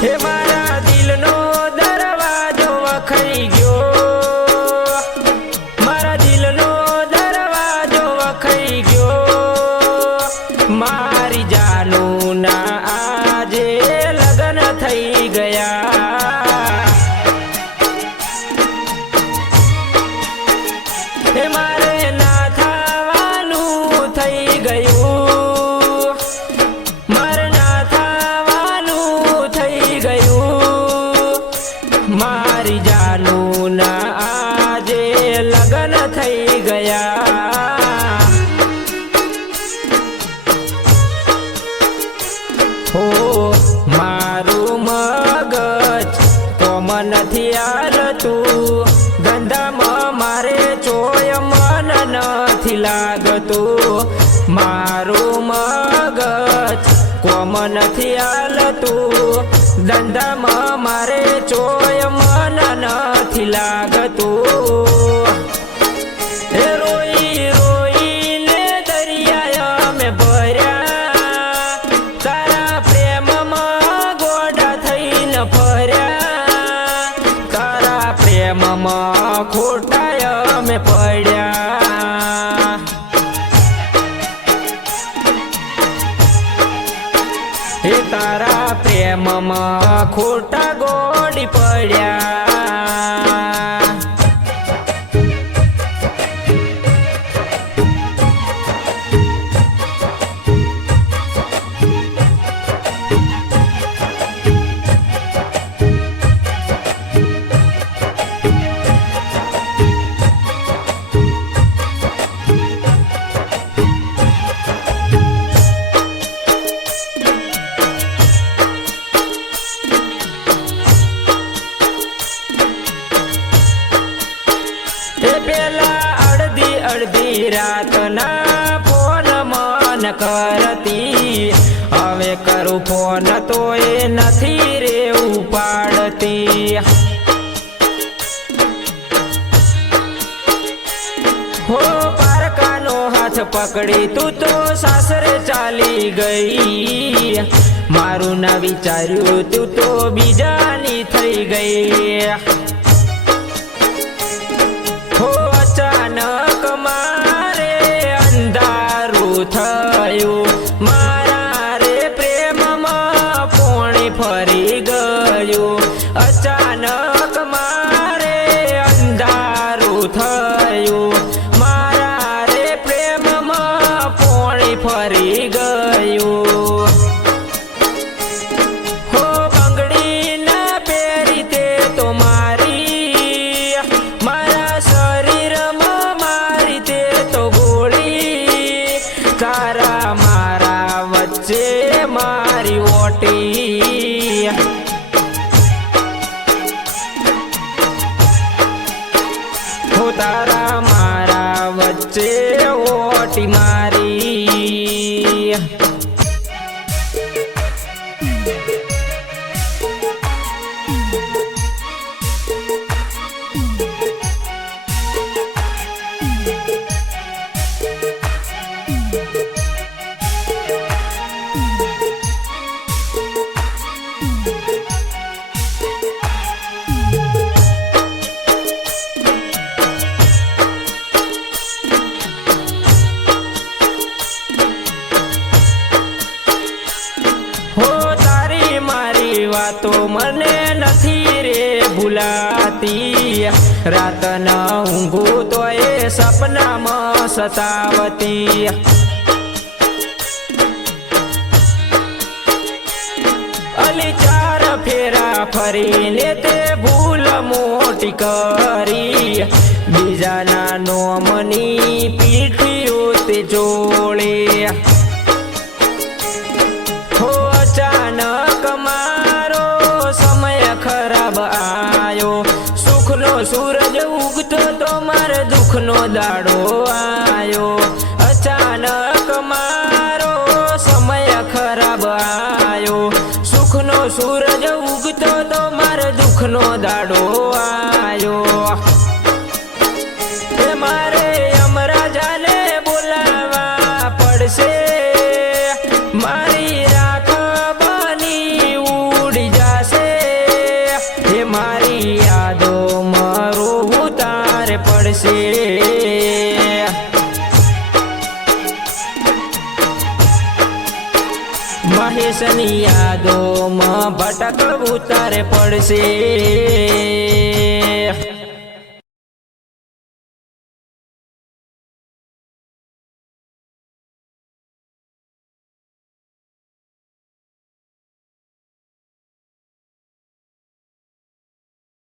हे मारा दिलनो दरवाजो वखाई गयो, मारा दिलनो दरवाजो वखाई गयो। मारी जानू ना आजे लगन थई गया। हे मारे ना थावानू थई गयू, मारे ना थावानू थई गयू। मारी जानू ना आजे लगन थई गया। हो मारू मगज कोम नथी आलतू, धंधामां मारे चोय मन नथी लागतू। मारू मगज कोम नथी आलतू, धंधामां मारे चोय मन नथी लागतू। रोई रोई ने दरिया में भर्या, तारा प्रेम में गोडा थईन फर्या। तारा प्रेम में खोटाय में पड्या। हे तारा प्रेम में खोटा गोडी पड्या। पेला अर्धी अर्धी रात ना फोन मन करती, हवे करू फोन तो ए नथी रे उपाड़ती। हो पारकानो हाथ पकड़ी तू तो सासरे चाली गई, मारू ना विचार्यु तू तो बीजानी थई गई। हो अचानक मारे अंधारू थयु, मारा रे प्रेम में पोणी फरी गयु। अचानक मारे अंधारू थयु, मारा रे प्रेम में पोणी फरी गयु। हो बंगड़ी ना पेरी ते तो मारी, मारा शरीर में मारी ते तो गोली। तारा मारा वच्चे मारी ओटी, हो तारा मारा वच्चे ओटी मारी। हो तारी मारी वातो मने नथी रे भूलाती, रात न ऊँघू तो ए सपना में सतावती। अली चार फेरा फरीने ते भूल मोटी करी, बीजाना नोमनी पीठियो ते जोड़े। हो अचानक मारो समय खराब आयो, सुखनो सूरज उगतो तो मारे दुखनो दाड़ो आयो। अचानक मारो समय खराब आयो, सुखनो सूरज उगतो तो मारे दुखनो दाड़ो आयो। मारे यमराजा ने बोलावा पड़से, मारी राख बनी उड़ी जासे। મહેશની યાદોમાં ભટકવું તારે પડશે.